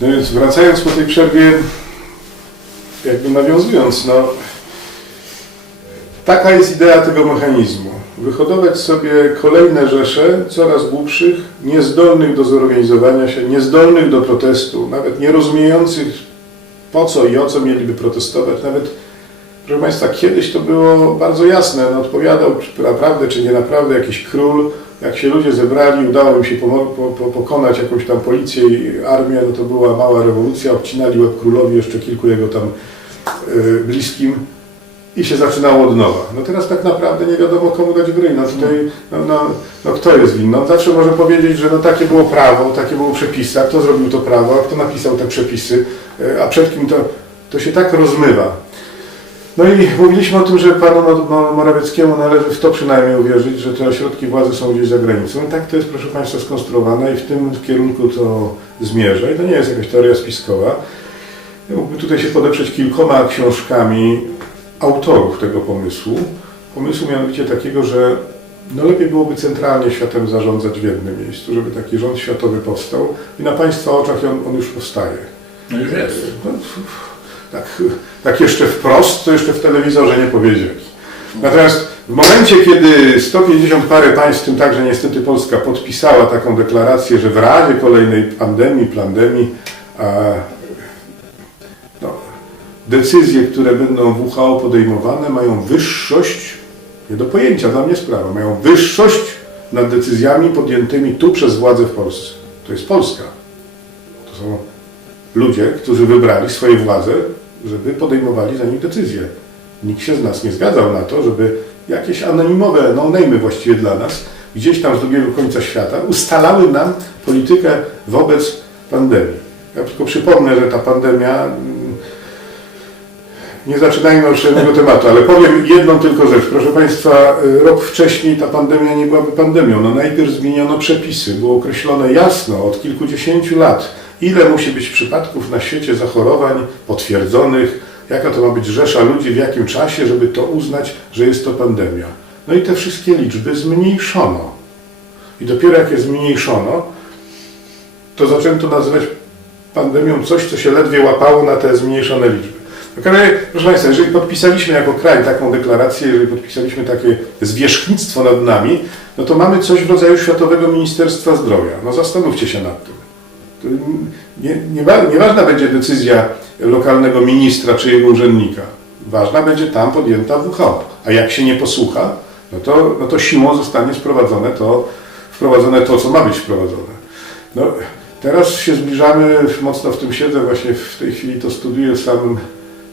No więc wracając po tej przerwie, jakby nawiązując, no taka jest idea tego mechanizmu. Wyhodować sobie kolejne rzesze coraz głupszych, niezdolnych do zorganizowania się, niezdolnych do protestu, nawet nie rozumiejących po co i o co mieliby protestować. Nawet, proszę Państwa, kiedyś to było bardzo jasne, no, odpowiadał czy naprawdę, czy nie naprawdę jakiś król. Jak się ludzie zebrali, udało im się pokonać jakąś tam policję i armię, no to była mała rewolucja, obcinali łeb królowi, jeszcze kilku jego tam bliskim i się zaczynało od nowa. No teraz tak naprawdę nie wiadomo komu dać w ryj. No tutaj, no kto jest winny? No zawsze może powiedzieć, że no takie było prawo, takie było przepisy, a kto zrobił to prawo, a kto napisał te przepisy, a przed kim to się tak rozmywa. No i mówiliśmy o tym, że panu Morawieckiemu należy w to przynajmniej uwierzyć, że te ośrodki władzy są gdzieś za granicą. I tak to jest, proszę Państwa, skonstruowane i w tym kierunku to zmierza. I to nie jest jakaś teoria spiskowa. Ja mógłbym tutaj się podeprzeć kilkoma książkami autorów tego pomysłu. Pomysłu mianowicie takiego, że no lepiej byłoby centralnie światem zarządzać w jednym miejscu, żeby taki rząd światowy powstał i na Państwa oczach on już powstaje. No już jest. Tak jeszcze wprost, to jeszcze w telewizorze nie powiedzieli. Natomiast w momencie, kiedy 150 parę państw, w tym także niestety Polska, podpisała taką deklarację, że w razie kolejnej pandemii, decyzje, które będą w WHO podejmowane, mają wyższość, nie do pojęcia, dla mnie sprawa, mają wyższość nad decyzjami podjętymi tu przez władze w Polsce. To jest Polska. To są ludzie, którzy wybrali swoje władze, żeby podejmowali za nich decyzje. Nikt się z nas nie zgadzał na to, żeby jakieś anonimowe, no-name'y właściwie dla nas, gdzieś tam z drugiego końca świata, ustalały nam politykę wobec pandemii. Ja tylko przypomnę, że ta pandemia, nie zaczynajmy od szerokiego tematu, ale powiem jedną tylko rzecz. Proszę Państwa, rok wcześniej ta pandemia nie byłaby pandemią. No najpierw zmieniono przepisy, było określone jasno od kilkudziesięciu lat, ile musi być przypadków na świecie zachorowań potwierdzonych, jaka to ma być rzesza ludzi, w jakim czasie, żeby to uznać, że jest to pandemia. No i te wszystkie liczby zmniejszono. I dopiero jak je zmniejszono, to zaczęto nazywać pandemią coś, co się ledwie łapało na te zmniejszone liczby. Proszę Państwa, jeżeli podpisaliśmy jako kraj taką deklarację, jeżeli podpisaliśmy takie zwierzchnictwo nad nami, no to mamy coś w rodzaju Światowego Ministerstwa Zdrowia. No zastanówcie się nad tym. Nieważna będzie decyzja lokalnego ministra czy jego urzędnika. Ważna będzie tam podjęta w WHO. A jak się nie posłucha, no to siłą zostanie wprowadzone to, co ma być wprowadzone. No, teraz się zbliżamy, mocno w tym siedzę, właśnie w tej chwili to studiuję w samym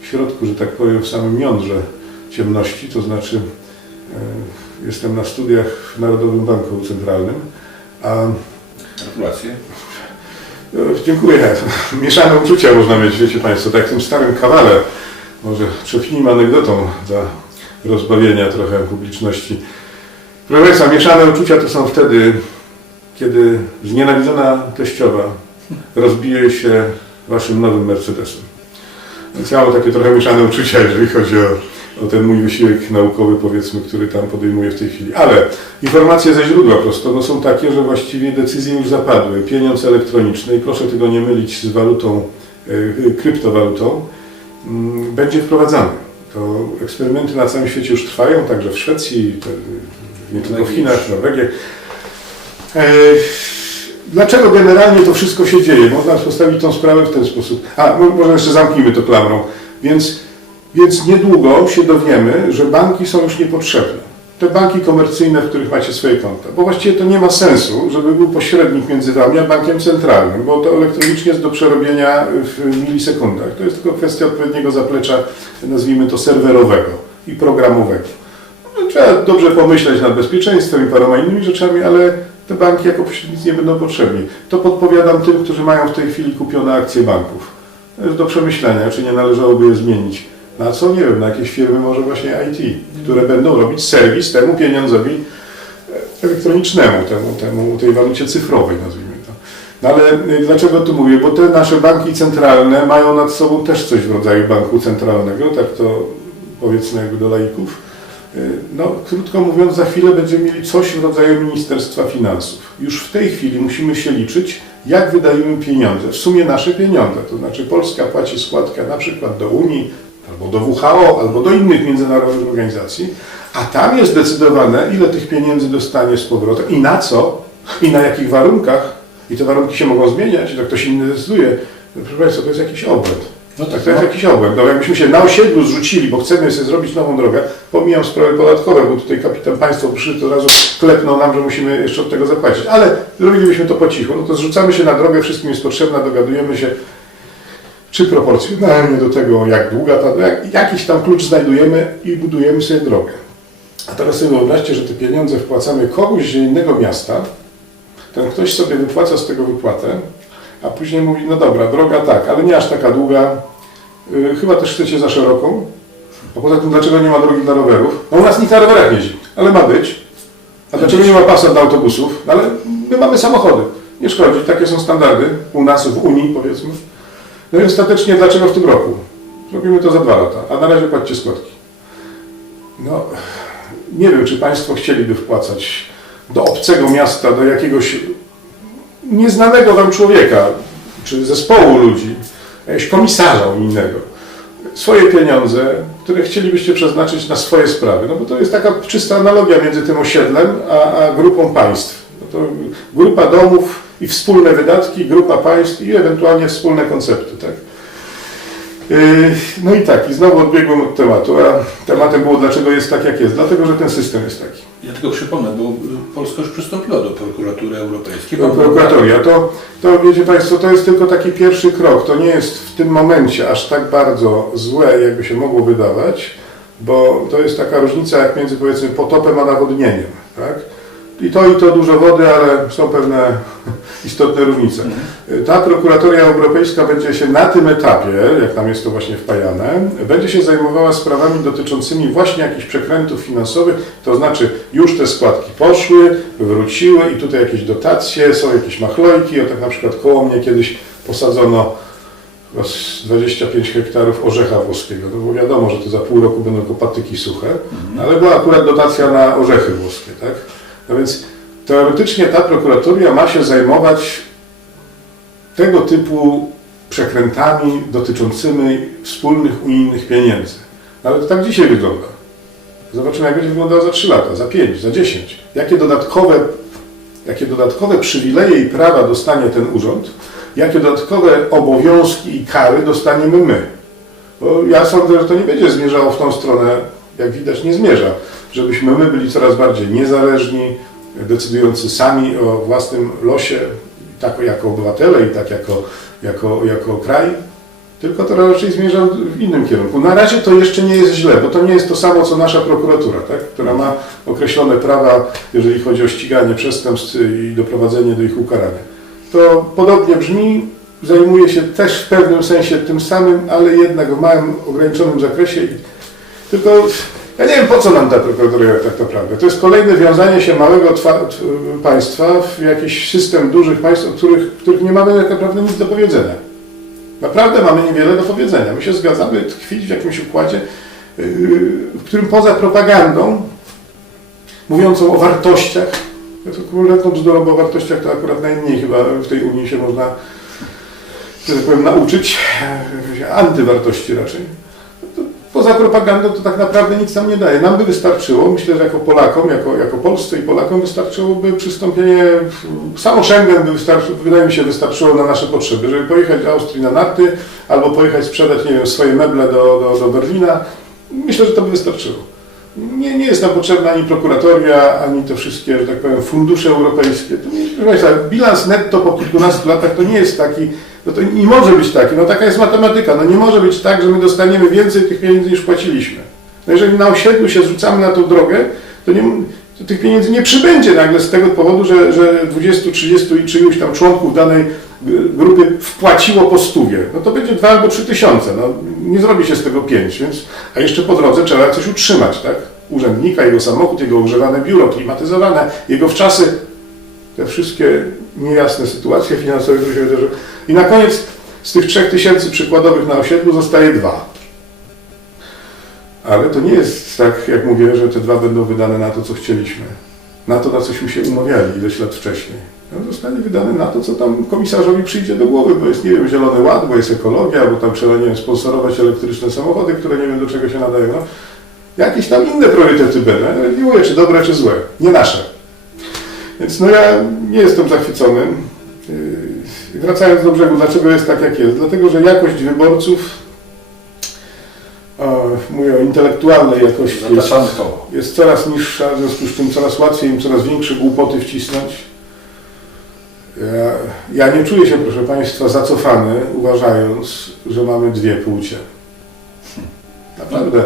środku, że tak powiem, w samym jądrze ciemności, to znaczy jestem na studiach w Narodowym Banku Centralnym. Gratulacje. Dziękuję. Mieszane uczucia można mieć, wiecie Państwo, tak jak w tym starym kawale. Może przepnijmy anegdotą dla rozbawienia trochę publiczności. Proszę Państwa, mieszane uczucia to są wtedy, kiedy znienawidzona teściowa rozbije się Waszym nowym Mercedesem. Więc ja mam takie trochę mieszane uczucia, jeżeli chodzi o ten mój wysiłek naukowy, powiedzmy, który tam podejmuję w tej chwili. Ale informacje ze źródła prosto no są takie, że właściwie decyzje już zapadły. Pieniądz elektroniczny, i proszę tego nie mylić z walutą, kryptowalutą, będzie wprowadzany. To eksperymenty na całym świecie już trwają, także w Szwecji, nie tylko w Chinach, w Norwegii. Dlaczego generalnie to wszystko się dzieje? Można postawić tą sprawę w ten sposób. Może jeszcze zamknijmy to klamrą. Więc niedługo się dowiemy, że banki są już niepotrzebne. Te banki komercyjne, w których macie swoje konta. Bo właściwie to nie ma sensu, żeby był pośrednik między Wami a bankiem centralnym, bo to elektronicznie jest do przerobienia w milisekundach. To jest tylko kwestia odpowiedniego zaplecza, nazwijmy to serwerowego i programowego. Trzeba dobrze pomyśleć nad bezpieczeństwem i paroma innymi rzeczami, ale te banki jako pośrednicy nie będą potrzebni. To podpowiadam tym, którzy mają w tej chwili kupione akcje banków. To jest do przemyślenia, czy nie należałoby je zmienić. Na co? Nie wiem, na jakieś firmy może właśnie IT, które będą robić serwis temu pieniądzowi elektronicznemu, tej walucie cyfrowej, nazwijmy to. No ale dlaczego tu mówię? Bo te nasze banki centralne mają nad sobą też coś w rodzaju banku centralnego, tak to powiedzmy jakby do laików. No, krótko mówiąc, za chwilę będziemy mieli coś w rodzaju Ministerstwa Finansów. Już w tej chwili musimy się liczyć, jak wydajemy pieniądze, w sumie nasze pieniądze. To znaczy Polska płaci składkę na przykład do Unii, albo do WHO, albo do innych międzynarodowych organizacji, a tam jest zdecydowane, ile tych pieniędzy dostanie z powrotem i na co, i na jakich warunkach. I te warunki się mogą zmieniać, to ktoś inny decyduje. Proszę Państwa, to jest jakiś obłęd. No tak, to jest jakiś obłęd. No, jakbyśmy się na osiedlu zrzucili, bo chcemy sobie zrobić nową drogę, pomijam sprawy podatkowe, bo tutaj kapitan państwo przyszedł, to od razu klepnął nam, że musimy jeszcze od tego zapłacić. Ale zrobilibyśmy to po cichu, no to zrzucamy się na drogę, wszystkim jest potrzebna, dogadujemy się, czy proporcjonalnie do tego, jak długa ta, jakiś tam klucz znajdujemy i budujemy sobie drogę. A teraz sobie wyobraźcie, że te pieniądze wpłacamy komuś z innego miasta, ten ktoś sobie wypłaca z tego wypłatę, a później mówi, no dobra, droga tak, ale nie aż taka długa, chyba też chcecie za szeroką, a poza tym dlaczego nie ma drogi dla rowerów? No u nas nikt na rowerach jeździ, ale ma być. A dlaczego nie ma pasa dla autobusów? No ale my mamy samochody, nie szkodzi, takie są standardy u nas w Unii, powiedzmy. No i ostatecznie dlaczego w tym roku? Robimy to za 2 lata, a na razie płaccie składki. No, nie wiem, czy Państwo chcieliby wpłacać do obcego miasta, do jakiegoś nieznanego Wam człowieka, czy zespołu ludzi, jakiegoś komisarza innego, swoje pieniądze, które chcielibyście przeznaczyć na swoje sprawy. No bo to jest taka czysta analogia między tym osiedlem, a grupą państw. No to grupa domów i wspólne wydatki, grupa państw i ewentualnie wspólne koncepty. Tak? No i tak, i znowu odbiegłem od tematu, a tematem było, dlaczego jest tak, jak jest. Dlatego, że ten system jest taki. Ja tylko przypomnę, bo Polska już przystąpiła do prokuratury europejskiej. Do prokuratoria. To wiecie Państwo, to jest tylko taki pierwszy krok. To nie jest w tym momencie aż tak bardzo złe, jakby się mogło wydawać, bo to jest taka różnica jak między, powiedzmy, potopem a nawodnieniem. Tak? I to dużo wody, ale są pewne istotne różnice. Ta prokuratoria europejska będzie się na tym etapie, jak tam jest to właśnie wpajane, będzie się zajmowała sprawami dotyczącymi właśnie jakichś przekrętów finansowych, to znaczy już te składki poszły, wróciły i tutaj jakieś dotacje, są jakieś machlojki, o tak na przykład koło mnie kiedyś posadzono 25 hektarów orzecha włoskiego, no bo wiadomo, że to za pół roku będą tylko patyki suche, ale była akurat dotacja na orzechy włoskie, tak? No więc teoretycznie ta prokuratoria ma się zajmować tego typu przekrętami dotyczącymi wspólnych unijnych pieniędzy. No ale to tak dzisiaj wygląda. Zobaczymy, jak będzie wyglądało za 3 lata, za 5, za 10. Jakie dodatkowe przywileje i prawa dostanie ten urząd, jakie dodatkowe obowiązki i kary dostaniemy my. Bo ja sądzę, że to nie będzie zmierzało w tą stronę, jak widać nie zmierza, żebyśmy my byli coraz bardziej niezależni, decydujący sami o własnym losie, tak jako obywatele i tak jako kraj, tylko to raczej zmierza w innym kierunku. Na razie to jeszcze nie jest źle, bo to nie jest to samo, co nasza prokuratura, tak? Która ma określone prawa, jeżeli chodzi o ściganie przestępstw i doprowadzenie do ich ukarania. To podobnie brzmi, zajmuje się też w pewnym sensie tym samym, ale jednak w małym, ograniczonym zakresie. Tylko ja nie wiem, po co nam ta prokuratoria tak naprawdę. To jest kolejne wiązanie się małego państwa w jakiś system dużych państw, w których nie mamy tak naprawdę nic do powiedzenia. Naprawdę mamy niewiele do powiedzenia. My się zgadzamy tkwić w jakimś układzie, w którym poza propagandą mówiącą o wartościach, ja to kompletną bzdurą, bo o wartościach to akurat najmniej chyba w tej Unii się można, że tak powiem, nauczyć, antywartości raczej. Poza propagandą to tak naprawdę nic nam nie daje. Nam by wystarczyło, myślę, że jako Polakom, jako Polsce i Polakom wystarczyłoby przystąpienie, samo Schengen by wydaje mi się, wystarczyło na nasze potrzeby, żeby pojechać do Austrii na narty, albo pojechać sprzedać, nie wiem, swoje meble do Berlina. Myślę, że to by wystarczyło. Nie jest nam potrzebna ani prokuratoria, ani te wszystkie, że tak powiem, fundusze europejskie. To nie, proszę Państwa, bilans netto po kilkunastu latach to nie jest taki, no to nie może być taki, no taka jest matematyka, no nie może być tak, że my dostaniemy więcej tych pieniędzy niż płaciliśmy. No jeżeli na osiedlu się zrzucamy na tą drogę, to tych pieniędzy nie przybędzie nagle z tego powodu, że 20, 30 i czyluś tam członków danej grupy wpłaciło po 100. No to będzie 2 albo 3 tysiące, no nie zrobi się z tego 5, więc, a jeszcze po drodze trzeba coś utrzymać, tak? Urzędnika, jego samochód, jego ogrzewane biuro, klimatyzowane, jego wczasy, te wszystkie niejasne sytuacje finansowe, które się wydarzyły. I na koniec z tych 3000 przykładowych na osiedlu zostaje 2. Ale to nie jest tak, jak mówię, że te 2 będą wydane na to, co chcieliśmy. Na to, na cośmy się umawiali ileś lat wcześniej. No, zostanie wydane na to, co tam komisarzowi przyjdzie do głowy, bo jest, nie wiem, Zielony Ład, bo jest ekologia, bo tam trzeba, nie wiem, sponsorować elektryczne samochody, które nie wiem, do czego się nadają. No, jakieś tam inne priorytety będą. Ja nawet nie mówię, czy dobre, czy złe. Nie nasze. Więc no ja nie jestem zachwycony. Wracając do brzegu, dlaczego jest tak, jak jest? Dlatego, że jakość wyborców, mówię o intelektualnej jakości, jest coraz niższa, w związku z czym coraz łatwiej im coraz większe głupoty wcisnąć. Ja nie czuję się, proszę Państwa, zacofany, uważając, że mamy 2 płcie. Naprawdę.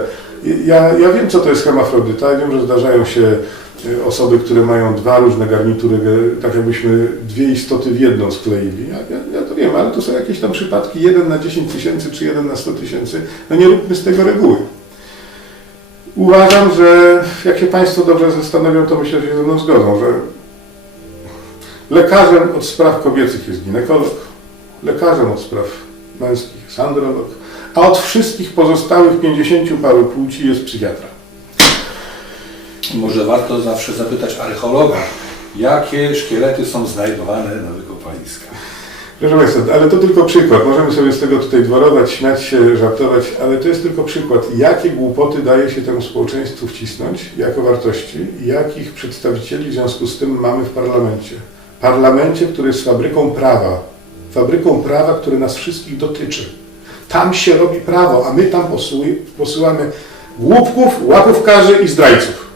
Ja wiem, co to jest hermafrodyta. Ja wiem, że zdarzają się osoby, które mają 2 różne garnitury, tak jakbyśmy 2 istoty w jedną skleili. Ja to wiem, ale to są jakieś tam przypadki, 1 na 10 000 czy 1 na 100 000. No nie róbmy z tego reguły. Uważam, że jak się Państwo dobrze zastanowią, to myślę, że się ze mną zgodzą, że lekarzem od spraw kobiecych jest ginekolog, lekarzem od spraw męskich jest androlog, a od wszystkich pozostałych 50 paru płci jest psychiatra. Może warto zawsze zapytać archeologa, jakie szkielety są znajdowane na wykopaliskach. Proszę Państwa, ale to tylko przykład. Możemy sobie z tego tutaj dworować, śmiać się, żartować, ale to jest tylko przykład, jakie głupoty daje się temu społeczeństwu wcisnąć jako wartości i jakich przedstawicieli w związku z tym mamy w parlamencie. Parlamencie, który jest fabryką prawa, które nas wszystkich dotyczy. Tam się robi prawo, a my tam posyłamy głupków, łapówkarzy i zdrajców.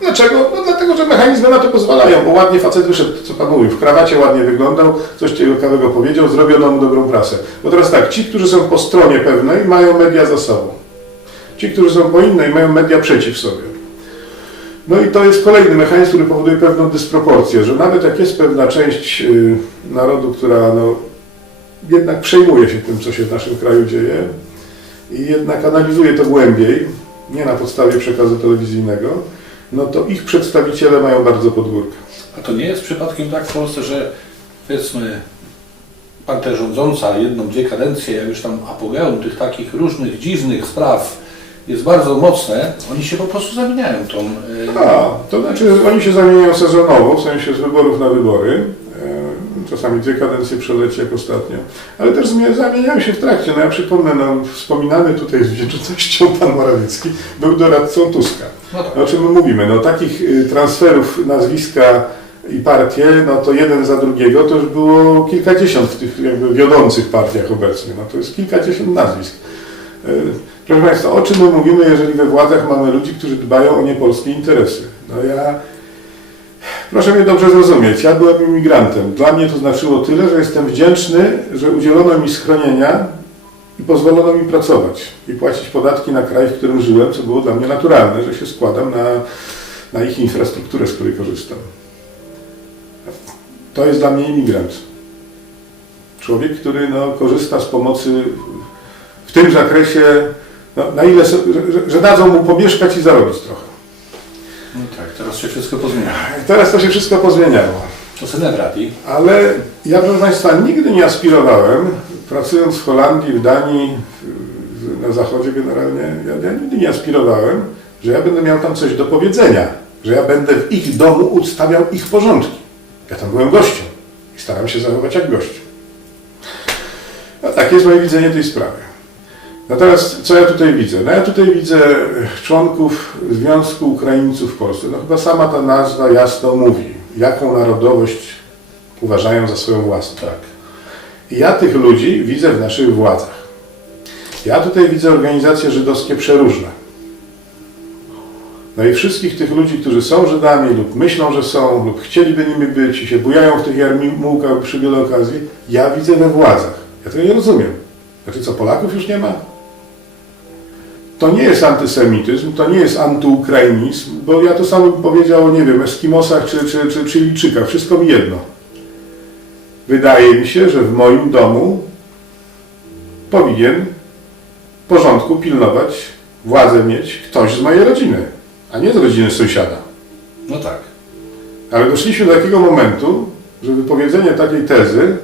Dlaczego? No dlatego, że mechanizmy na to pozwalają, bo ładnie facet wyszedł, co Pan mówił, w krawacie ładnie wyglądał, coś ciekawego powiedział, zrobiono mu dobrą prasę. Bo teraz tak, ci, którzy są po stronie pewnej, mają media za sobą. Ci, którzy są po innej, mają media przeciw sobie. No i to jest kolejny mechanizm, który powoduje pewną dysproporcję, że nawet jak jest pewna część narodu, która no, jednak przejmuje się tym, co się w naszym kraju dzieje i jednak analizuje to głębiej, nie na podstawie przekazu telewizyjnego, no to ich przedstawiciele mają bardzo pod górkę. A to nie jest przypadkiem tak w Polsce, że powiedzmy partia rządząca 1-2 kadencje, jak już tam apogeum tych takich różnych dziwnych spraw jest bardzo mocne, oni się po prostu zamieniają tą... To znaczy oni się zamieniają sezonowo, w sensie z wyborów na wybory. Czasami 2 kadencje przeleci jak ostatnio, ale też zamieniają się w trakcie. No ja przypomnę, no, wspominany tutaj z wdzięcznością pan Morawiecki był doradcą Tuska. No tak. O czym my mówimy? No takich transferów nazwiska i partie, no to jeden za drugiego, to już było kilkadziesiąt w tych jakby wiodących partiach obecnych. No to jest kilkadziesiąt nazwisk. Proszę Państwa, o czym my mówimy, jeżeli we władzach mamy ludzi, którzy dbają o niepolskie interesy? No proszę mnie dobrze zrozumieć, ja byłem imigrantem. Dla mnie to znaczyło tyle, że jestem wdzięczny, że udzielono mi schronienia i pozwolono mi pracować i płacić podatki na kraj, w którym żyłem, co było dla mnie naturalne, że się składam na ich infrastrukturę, z której korzystam. To jest dla mnie imigrant. Człowiek, który no, korzysta z pomocy w tym zakresie, no, na ile, że dadzą mu pomieszkać i zarobić trochę. No tak, teraz się wszystko pozmieniało. Teraz to się wszystko pozmieniało. To se nebrati. Ale ja, proszę Państwa, nigdy nie aspirowałem, pracując w Holandii, w Danii, na zachodzie generalnie, ja nigdy nie aspirowałem, że ja będę miał tam coś do powiedzenia, że ja będę w ich domu ustawiał ich porządki. Ja tam byłem gościem i staram się zachować jak gość. No, takie jest moje widzenie tej sprawy. Natomiast co ja tutaj widzę? No ja tutaj widzę członków Związku Ukraińców w Polsce. No chyba sama ta nazwa jasno mówi, jaką narodowość uważają za swoją własną. Tak. I ja tych ludzi widzę w naszych władzach. Ja tutaj widzę organizacje żydowskie przeróżne. No i wszystkich tych ludzi, którzy są Żydami lub myślą, że są, lub chcieliby nimi być i się bujają w tych jarmułkach przy wielu okazji, ja widzę we władzach. Ja tego nie rozumiem. Znaczy co, Polaków już nie ma? To nie jest antysemityzm, to nie jest antyukrainizm, bo ja to samo bym powiedział o, nie wiem, Eskimosach czy Chilijczykach, wszystko mi jedno. Wydaje mi się, że w moim domu powinien porządku pilnować, władzę mieć ktoś z mojej rodziny, a nie z rodziny sąsiada. No tak. Ale doszliśmy do takiego momentu, że wypowiedzenie takiej tezy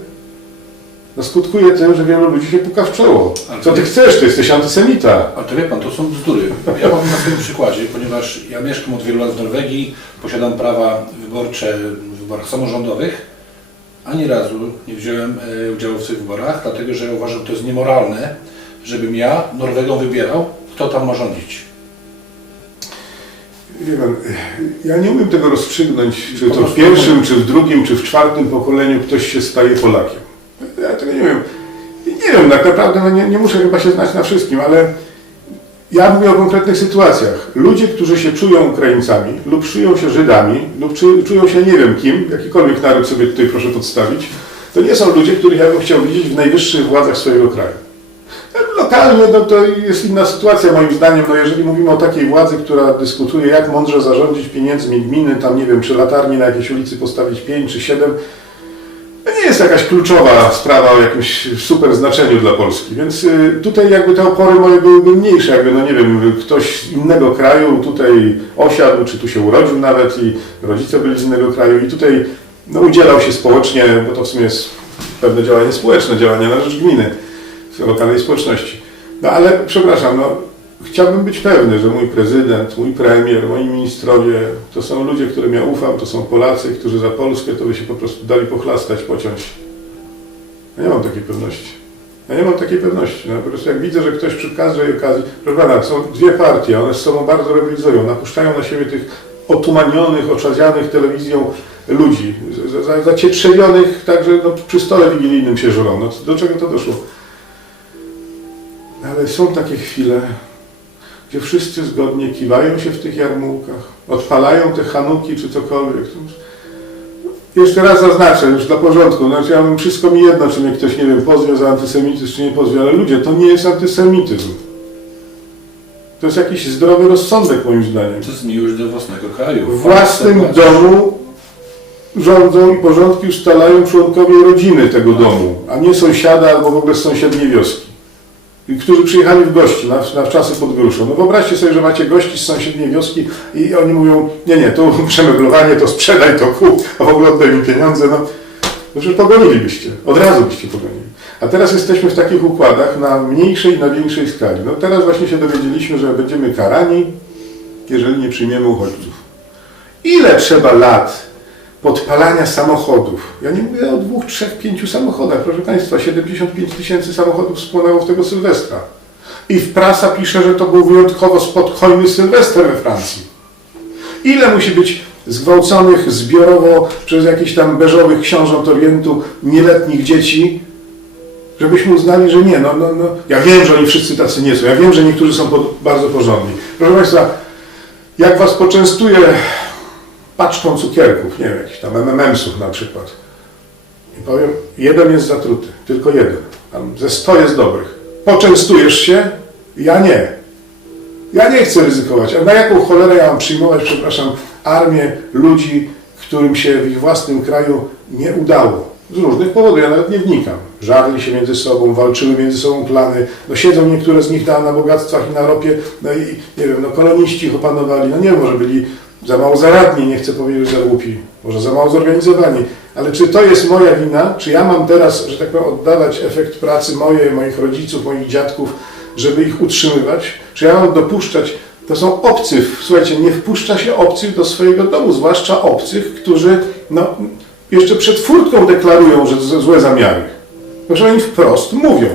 no skutkuje tym, że wielu ludzi się puka w czoło. Ale Co ty to- chcesz? Ty jesteś antysemita. Ale to wie pan, to są bzdury. Ja powiem na swoim przykładzie, ponieważ ja mieszkam od wielu lat w Norwegii, posiadam prawa wyborcze w wyborach samorządowych. Ani razu nie wziąłem udziału w tych wyborach, dlatego że uważam, że to jest niemoralne, żebym ja Norwegą wybierał, kto tam ma rządzić. Wie pan, ja nie umiem tego rozstrzygnąć, czy Po to w prostu pierwszym, czy w drugim, czy w czwartym pokoleniu ktoś się staje Polakiem. Ja tego nie wiem. Nie wiem, tak naprawdę no nie muszę chyba się znać na wszystkim, ale ja mówię o konkretnych sytuacjach. Ludzie, którzy się czują Ukraińcami, lub czują się Żydami, lub czują się nie wiem kim, jakikolwiek naród sobie tutaj proszę podstawić, to nie są ludzie, których ja bym chciał widzieć w najwyższych władzach swojego kraju. Lokalnie no, to jest inna sytuacja moim zdaniem, no jeżeli mówimy o takiej władzy, która dyskutuje jak mądrze zarządzić pieniędzmi gminy, tam nie wiem, czy latarni na jakiejś ulicy postawić 5 czy 7, to nie jest jakaś kluczowa sprawa o jakimś super znaczeniu dla Polski, więc tutaj jakby te opory moje byłyby mniejsze, jakby no nie wiem, ktoś z innego kraju tutaj osiadł, czy tu się urodził nawet i rodzice byli z innego kraju i tutaj no, udzielał się społecznie, bo to w sumie jest pewne działanie społeczne, działanie na rzecz gminy, lokalnej społeczności. No ale przepraszam, no chciałbym być pewny, że mój prezydent, mój premier, moi ministrowie to są ludzie, którym ja ufam, to są Polacy, którzy za Polskę to by się po prostu dali pochlastać, pociąć. Ja nie mam takiej pewności. Ja nie mam takiej pewności. No, po prostu jak widzę, że ktoś przy każdej okazji, proszę pana, są dwie partie, one z sobą bardzo rywalizują, napuszczają na siebie tych otumanionych, oczadzianych telewizją ludzi, zacietrzewionych, także no, przy stole wigilijnym się żrą. No, do czego to doszło? Ale są takie chwile, gdzie wszyscy zgodnie kiwają się w tych jarmułkach, odpalają te chanuki czy cokolwiek. Jeszcze raz zaznaczę, już dla porządku, znaczy ja bym wszystko mi jedno, czy mnie ktoś, nie wiem, pozwie za antysemityzm, czy nie pozwie, ale ludzie, to nie jest antysemityzm. To jest jakiś zdrowy rozsądek, moim zdaniem. To jest miłość do własnego kraju. W własnym domu rządzą i porządki ustalają członkowie rodziny tego domu, a nie sąsiada albo w ogóle z sąsiedniej wioski, którzy przyjechali w gości na czasy pod gruszą. No wyobraźcie sobie, że macie gości z sąsiedniej wioski i oni mówią, nie, to przemeblowanie, to sprzedaj, to kup, a w ogóle oddaj mi pieniądze. No przecież pogonilibyście, od razu byście pogonili. A teraz jesteśmy w takich układach na mniejszej i na większej skali. No teraz właśnie się dowiedzieliśmy, że będziemy karani, jeżeli nie przyjmiemy uchodźców. Ile trzeba lat podpalania samochodów? Ja nie mówię o 2, 3, 5 samochodach. Proszę Państwa, 75 000 samochodów spłonęło w tego Sylwestra. I prasa pisze, że to był wyjątkowo spokojny Sylwester we Francji. Ile musi być zgwałconych zbiorowo przez jakichś tam beżowych książąt Orientu nieletnich dzieci, żebyśmy uznali, że nie, no. Ja wiem, że oni wszyscy tacy nie są. Ja wiem, że niektórzy są bardzo porządni. Proszę Państwa, jak Was poczęstuję paczką cukierków, nie wiem, jakichś tam M&M'sów na przykład. I powiem, jeden jest zatruty, tylko jeden. Tam ze 100 jest dobrych. Poczęstujesz się? Ja nie. Ja nie chcę ryzykować. A na jaką cholerę ja mam przyjmować, przepraszam, armię ludzi, którym się w ich własnym kraju nie udało? Z różnych powodów, ja nawet nie wnikam. Żarli się między sobą, walczyły między sobą klany, no siedzą niektóre z nich na bogactwach i na ropie, no i nie wiem, no koloniści ich opanowali, no nie wiem, może byli za mało zaradni, nie chcę powiedzieć, że głupi, może za mało zorganizowani, ale czy to jest moja wina, czy ja mam teraz, że tak powiem, oddawać efekt pracy mojej, moich rodziców, moich dziadków, żeby ich utrzymywać, czy ja mam dopuszczać, to są obcy, słuchajcie, nie wpuszcza się obcych do swojego domu, zwłaszcza obcych, którzy no, jeszcze przed furtką deklarują, że złe zamiary. Proszę, oni wprost mówią.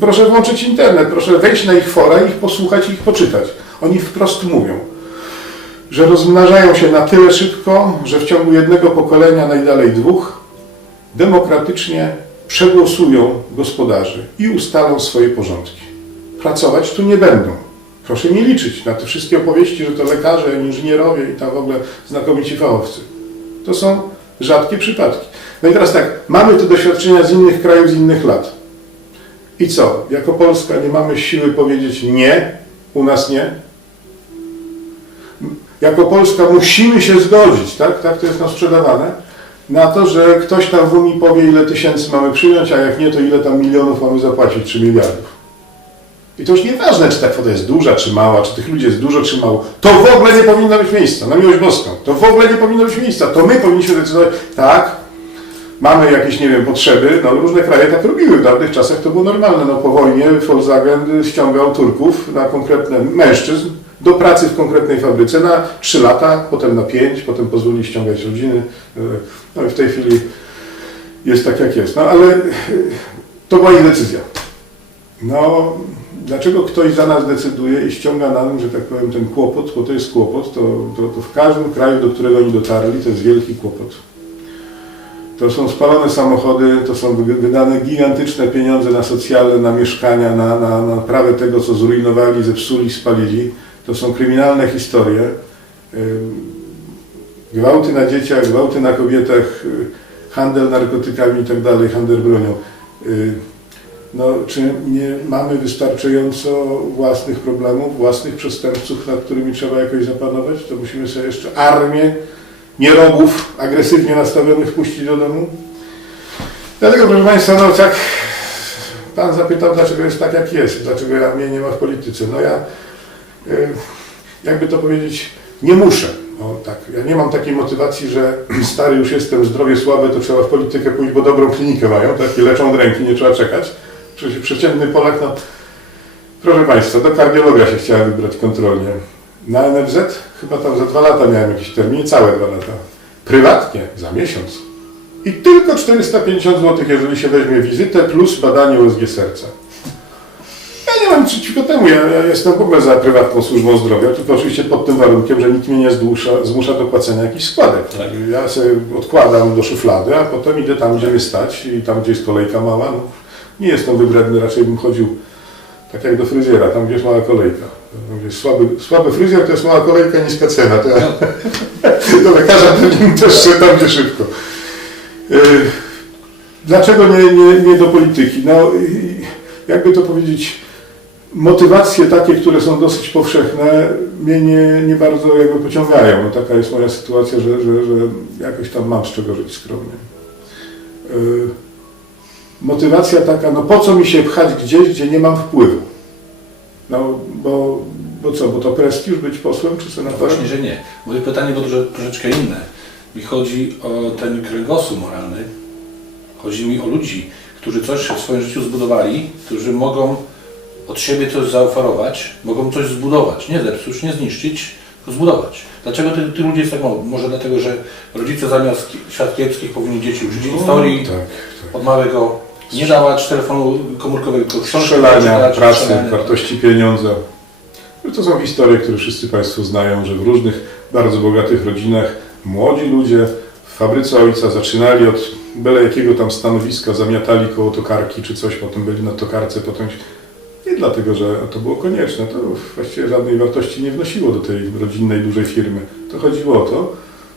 Proszę włączyć internet, proszę wejść na ich fora i ich posłuchać i ich poczytać. Oni wprost mówią, że rozmnażają się na tyle szybko, że w ciągu jednego pokolenia, najdalej 2, demokratycznie przegłosują gospodarzy i ustalą swoje porządki. Pracować tu nie będą. Proszę nie liczyć na te wszystkie opowieści, że to lekarze, inżynierowie i tam w ogóle znakomici fachowcy. To są rzadkie przypadki. No i teraz tak, mamy te doświadczenia z innych krajów, z innych lat. I co? Jako Polska nie mamy siły powiedzieć nie, u nas nie? Jako Polska musimy się zgodzić, tak to jest nam sprzedawane, na to, że ktoś tam w Unii powie, ile tysięcy mamy przyjąć, a jak nie, to ile tam milionów mamy zapłacić, 3 miliardów. I to już nieważne, czy ta kwota jest duża, czy mała, czy tych ludzi jest dużo, czy mało. To w ogóle nie powinno być miejsca, na miłość boską. To w ogóle nie powinno być miejsca. To my powinniśmy decydować, tak, mamy jakieś, nie wiem, potrzeby, no różne kraje tak robiły, w dawnych czasach to było normalne, no po wojnie Volkswagen ściągał Turków na konkretne mężczyzn do pracy w konkretnej fabryce na 3 lata, potem na 5, potem pozwolili ściągać rodziny, no i w tej chwili jest tak jak jest, no ale to była ich decyzja. No, dlaczego ktoś za nas decyduje i ściąga nam, że tak powiem, ten kłopot, bo to jest kłopot, to w każdym kraju, do którego oni dotarli, to jest wielki kłopot. To są spalone samochody, to są wydane gigantyczne pieniądze na socjale, na mieszkania, na naprawę tego, co zrujnowali, zepsuli, spalili. To są kryminalne historie. Gwałty na dzieciach, gwałty na kobietach, handel narkotykami i tak dalej, handel bronią. No, czy nie mamy wystarczająco własnych problemów, własnych przestępców, nad którymi trzeba jakoś zapanować? To musimy sobie jeszcze armię nierobów agresywnie nastawionych wpuścić do domu? Dlatego, proszę Państwa, no tak, Pan zapytał, dlaczego jest tak, jak jest, dlaczego mnie nie ma w polityce. No ja, jakby to powiedzieć, nie muszę. No, tak. Ja nie mam takiej motywacji, że stary już jestem, zdrowie słabe, to trzeba w politykę pójść, bo dobrą klinikę mają, tak, i leczą od ręki, nie trzeba czekać. Przeciętny Polak, no, proszę Państwa, do kardiologa się chciałem wybrać kontrolnie. Na NFZ chyba tam za 2 lata miałem jakiś termin, całe 2 lata. Prywatnie za miesiąc. I tylko 450 zł, jeżeli się weźmie wizytę, plus badanie USG serca. Ja nie mam przeciwko temu, ja jestem w ogóle za prywatną służbą zdrowia, tylko oczywiście pod tym warunkiem, że nikt mnie nie zmusza do płacenia jakichś składek. Tak. Ja sobie odkładam do szuflady, a potem idę tam, gdzie mnie stać i tam, gdzie jest kolejka mała. No, nie jestem wybredny, raczej bym chodził tak jak do fryzjera, tam gdzie jest mała kolejka. Tam, gdzie jest słaby fryzjer, to jest mała kolejka, niska cena. To ja do lekarza pewnie też tam, gdzie szybko. Dlaczego nie do polityki? No, jakby to powiedzieć, motywacje takie, które są dosyć powszechne, mnie nie bardzo jakby pociągają. No, taka jest moja sytuacja, że jakoś tam mam z czego żyć skromnie. Motywacja taka, no po co mi się pchać gdzieś, gdzie nie mam wpływu? No bo co, bo to prestiż być posłem czy senatorem? Właśnie, że nie. Moje pytanie było troszeczkę inne. Mi chodzi o ten kręgosłup moralny. Chodzi mi o ludzi, którzy coś w swoim życiu zbudowali, którzy mogą od siebie coś zaoferować, mogą coś zbudować. Nie zepsuć, nie zniszczyć, tylko zbudować. Dlaczego ty ludzie jest tak mało? Może dlatego, że rodzice zamiast świat kiepskich powinni dzieci uczyć historii, tak. od małego nie dawać telefonu komórkowego, tylko strzelania, pracy, wartości pieniądza. To są historie, które wszyscy Państwo znają, że w różnych bardzo bogatych rodzinach młodzi ludzie w fabryce ojca zaczynali od byle jakiego tam stanowiska, zamiatali koło tokarki czy coś, potem byli na tokarce, potem nie dlatego, że to było konieczne, to właściwie żadnej wartości nie wnosiło do tej rodzinnej, dużej firmy. To chodziło o to,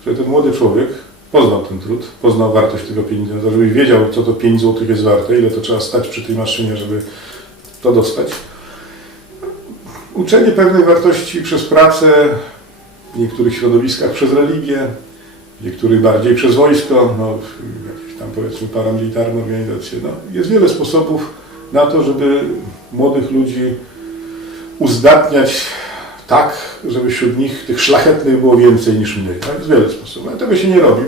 że ten młody człowiek poznał ten trud, poznał wartość tego pieniądza, żeby wiedział, co to 5 zł jest warte, ile to trzeba stać przy tej maszynie, żeby to dostać. Uczenie pewnej wartości przez pracę, w niektórych środowiskach przez religię, w niektórych bardziej przez wojsko, no, jakieś tam powiedzmy paramilitarne organizacje. No, jest wiele sposobów na to, żeby młodych ludzi uzdatniać tak, żeby wśród nich tych szlachetnych było więcej niż mniej. Tak? Jest wiele sposobów, ale tego się nie robi,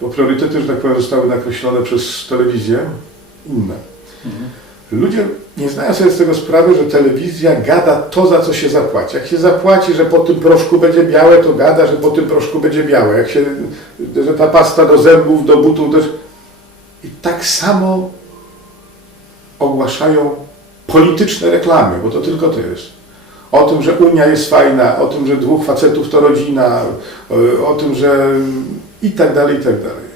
bo priorytety, że tak powiem, zostały nakreślone przez telewizję inne. Ludzie nie zdają sobie z tego sprawy, że telewizja gada to, za co się zapłaci. Jak się zapłaci, że po tym proszku będzie białe, to gada, że po tym proszku będzie białe. Jak się, że ta pasta do zębów, do butów też. I tak samo ogłaszają polityczne reklamy, bo to tylko to jest. O tym, że Unia jest fajna, o tym, że 2 facetów to rodzina, o tym, że i tak dalej, i tak dalej.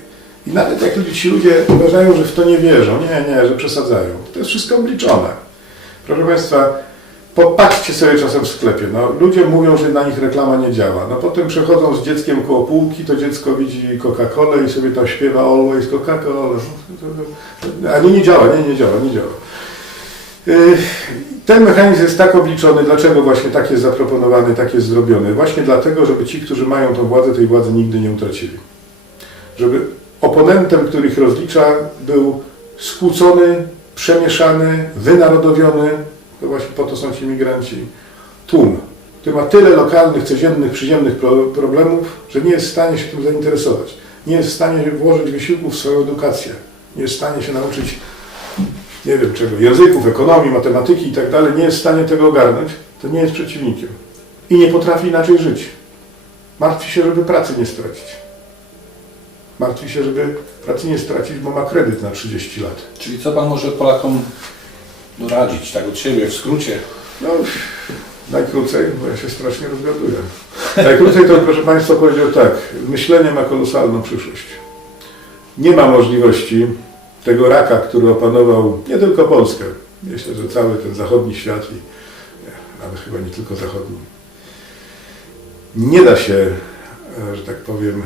I nawet jak ci ludzie uważają, że w to nie wierzą, nie, że przesadzają, to jest wszystko obliczone. Proszę Państwa, popatrzcie sobie czasem w sklepie, no, ludzie mówią, że na nich reklama nie działa, no potem przechodzą z dzieckiem koło półki, to dziecko widzi Coca-Colę i sobie tam śpiewa Always Coca-Cola, a nie działa. Ten mechanizm jest tak obliczony, dlaczego właśnie tak jest zaproponowany, tak jest zrobiony? Właśnie dlatego, żeby ci, którzy mają tą władzę, tej władzy nigdy nie utracili. Żeby oponentem, który ich rozlicza, był skłócony, przemieszany, wynarodowiony, to właśnie po to są ci imigranci, tłum, który ma tyle lokalnych, codziennych, przyziemnych problemów, że nie jest w stanie się tym zainteresować. nie jest w stanie włożyć wysiłku w swoją edukację, nie jest w stanie się nauczyć, nie wiem czego, języków, ekonomii, matematyki i tak dalej, nie jest w stanie tego ogarnąć, to nie jest przeciwnikiem. I nie potrafi inaczej żyć. Martwi się, żeby pracy nie stracić. Martwi się, żeby pracy nie stracić, bo ma kredyt na 30 lat. Czyli co Pan może Polakom doradzić, tak od siebie, w skrócie? No, najkrócej, bo ja się strasznie rozgaduję. Najkrócej to, proszę Państwa, powiedział tak, myślenie ma kolosalną przyszłość. Nie ma możliwości tego raka, który opanował nie tylko Polskę, myślę, że cały ten zachodni świat i nawet chyba nie tylko zachodni. Nie da się, że tak powiem,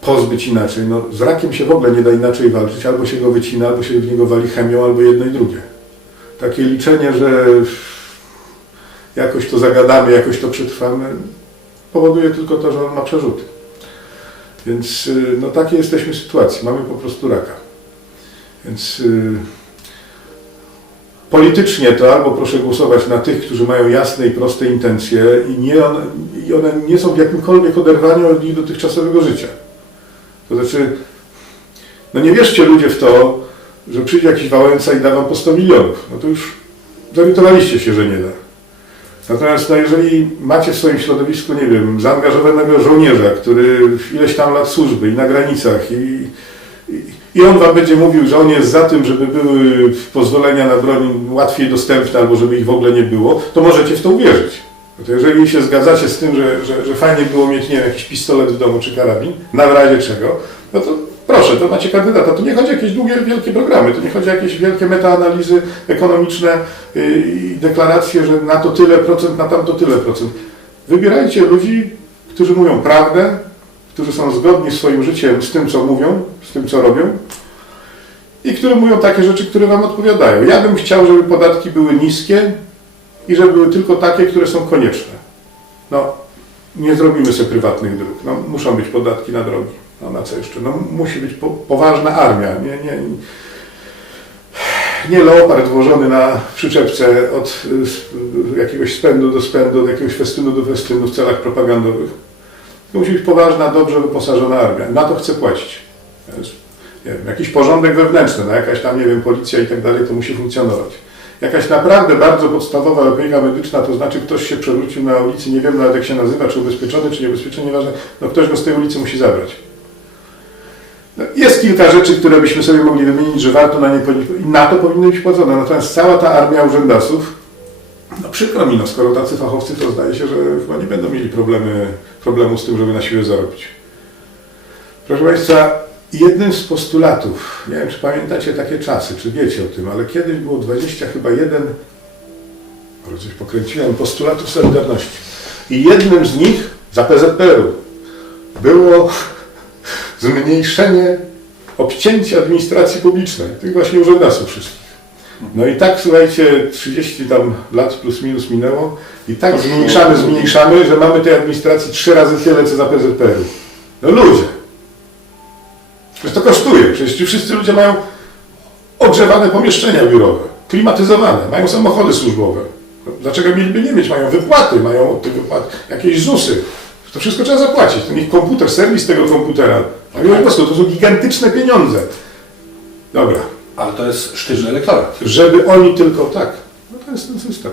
pozbyć inaczej. No, z rakiem się w ogóle nie da inaczej walczyć, albo się go wycina, albo się w niego wali chemią, albo jedno i drugie. Takie liczenie, że jakoś to zagadamy, jakoś to przetrwamy, powoduje tylko to, że on ma przerzuty. Więc no takie jesteśmy w sytuacji, mamy po prostu raka. Więc politycznie to albo proszę głosować na tych, którzy mają jasne i proste intencje i one nie są w jakimkolwiek oderwaniu od ich dotychczasowego życia. To znaczy, no nie wierzcie ludzie w to, że przyjdzie jakiś Wałęsa i da wam po 100 milionów. No to już zorientowaliście się, że nie da. Natomiast no jeżeli macie w swoim środowisku, nie wiem, zaangażowanego żołnierza, który ileś tam lat służby i na granicach i on wam będzie mówił, że on jest za tym, żeby były pozwolenia na broń łatwiej dostępne albo żeby ich w ogóle nie było, to możecie w to uwierzyć. No to jeżeli się zgadzacie z tym, że fajnie było mieć, nie wiem, jakiś pistolet w domu czy karabin, na razie czego, no to proszę, to macie kandydata. To nie chodzi o jakieś długie, wielkie programy, to nie chodzi o jakieś wielkie metaanalizy ekonomiczne i deklaracje, że na to tyle procent, na tamto tyle procent. Wybierajcie ludzi, którzy mówią prawdę, którzy są zgodni swoim życiem z tym, co mówią, z tym, co robią i którzy mówią takie rzeczy, które wam odpowiadają. Ja bym chciał, żeby podatki były niskie i żeby były tylko takie, które są konieczne. No, nie zrobimy sobie prywatnych dróg. No, muszą być podatki na drogi. No na co jeszcze? No musi być poważna armia. Nie leopard włożony na przyczepce od jakiegoś spędu do spędu, od jakiegoś festynu do festynu w celach propagandowych. To musi być poważna, dobrze wyposażona armia. Na to chcę płacić. Więc, nie wiem, jakiś porządek wewnętrzny, no jakaś tam, nie wiem, policja i tak dalej, to musi funkcjonować. Jakaś naprawdę bardzo podstawowa opieka medyczna, to znaczy ktoś się przewrócił na ulicy, nie wiem nawet jak się nazywa, czy ubezpieczony, czy niebezpieczony, nieważne, no ktoś go z tej ulicy musi zabrać. No, jest kilka rzeczy, które byśmy sobie mogli wymienić, że warto na to powinny być płacone. Natomiast cała ta armia urzędasów, no przykro mi, no skoro tacy fachowcy, to zdaje się, że chyba nie będą mieli problemu z tym, żeby na siłę zarobić. Proszę Państwa, jednym z postulatów, nie wiem czy pamiętacie takie czasy, czy wiecie o tym, ale kiedyś było 21, może coś pokręciłem, postulatów Solidarności. I jednym z nich, za PZPR-u, było zmniejszenie, obcięcie administracji publicznej, tych właśnie urzędasów wszystkich. No i tak, słuchajcie, 30 tam lat plus minus minęło i tak zmniejszamy, że mamy tej administracji 3 razy tyle, co za PZPR-u. No ludzie! Przecież to kosztuje, przecież ci wszyscy ludzie mają ogrzewane pomieszczenia biurowe, klimatyzowane, mają samochody służbowe. Dlaczego mieliby nie mieć? Mają wypłaty, mają od tych wypłat jakieś ZUS-y. To wszystko trzeba zapłacić. To niech komputer, serwis tego komputera. A po prostu to są gigantyczne pieniądze. Dobra. Ale to jest sztywny elektorat. Żeby oni tylko, tak, no to jest ten system.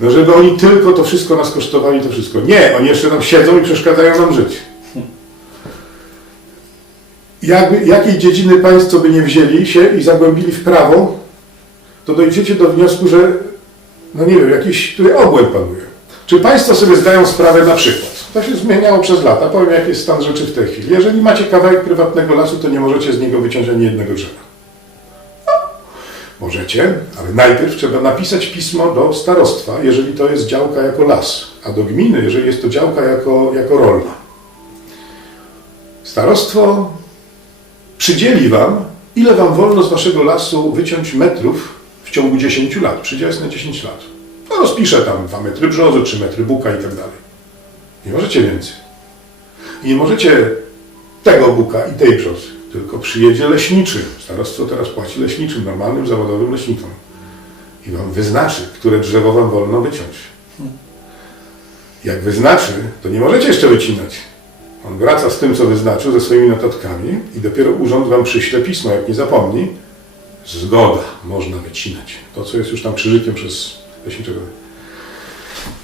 No żeby oni tylko to wszystko nas kosztowali, to wszystko. Nie, oni jeszcze tam siedzą i przeszkadzają nam żyć. Jakiej dziedziny państwo by nie wzięli się i zagłębili w prawo, to dojdziecie do wniosku, że, no nie wiem, jakiś tutaj obłęd panuje. Czy państwo sobie zdają sprawę na przykład, to się zmieniało przez lata, powiem jaki jest stan rzeczy w tej chwili. Jeżeli macie kawałek prywatnego lasu, to nie możecie z niego wyciąć ani jednego drzewa. No, możecie, ale najpierw trzeba napisać pismo do starostwa, jeżeli to jest działka jako las, a do gminy, jeżeli jest to działka jako rolna. Starostwo przydzieli wam, ile wam wolno z waszego lasu wyciąć metrów w ciągu 10 lat. Przydział jest na 10 lat. No rozpiszę tam 2 metry brzozy, 3 metry buka i tak dalej. Nie możecie więcej. I nie możecie tego buka i tej brzozy, tylko przyjedzie leśniczy. Starostwo teraz płaci leśniczym, normalnym, zawodowym leśnikom. I wam wyznaczy, które drzewo wam wolno wyciąć. Jak wyznaczy, to nie możecie jeszcze wycinać. On wraca z tym, co wyznaczył, ze swoimi notatkami i dopiero urząd wam przyśle pismo, jak nie zapomni. Zgoda, można wycinać. To, co jest już tam krzyżykiem przez leśniczego.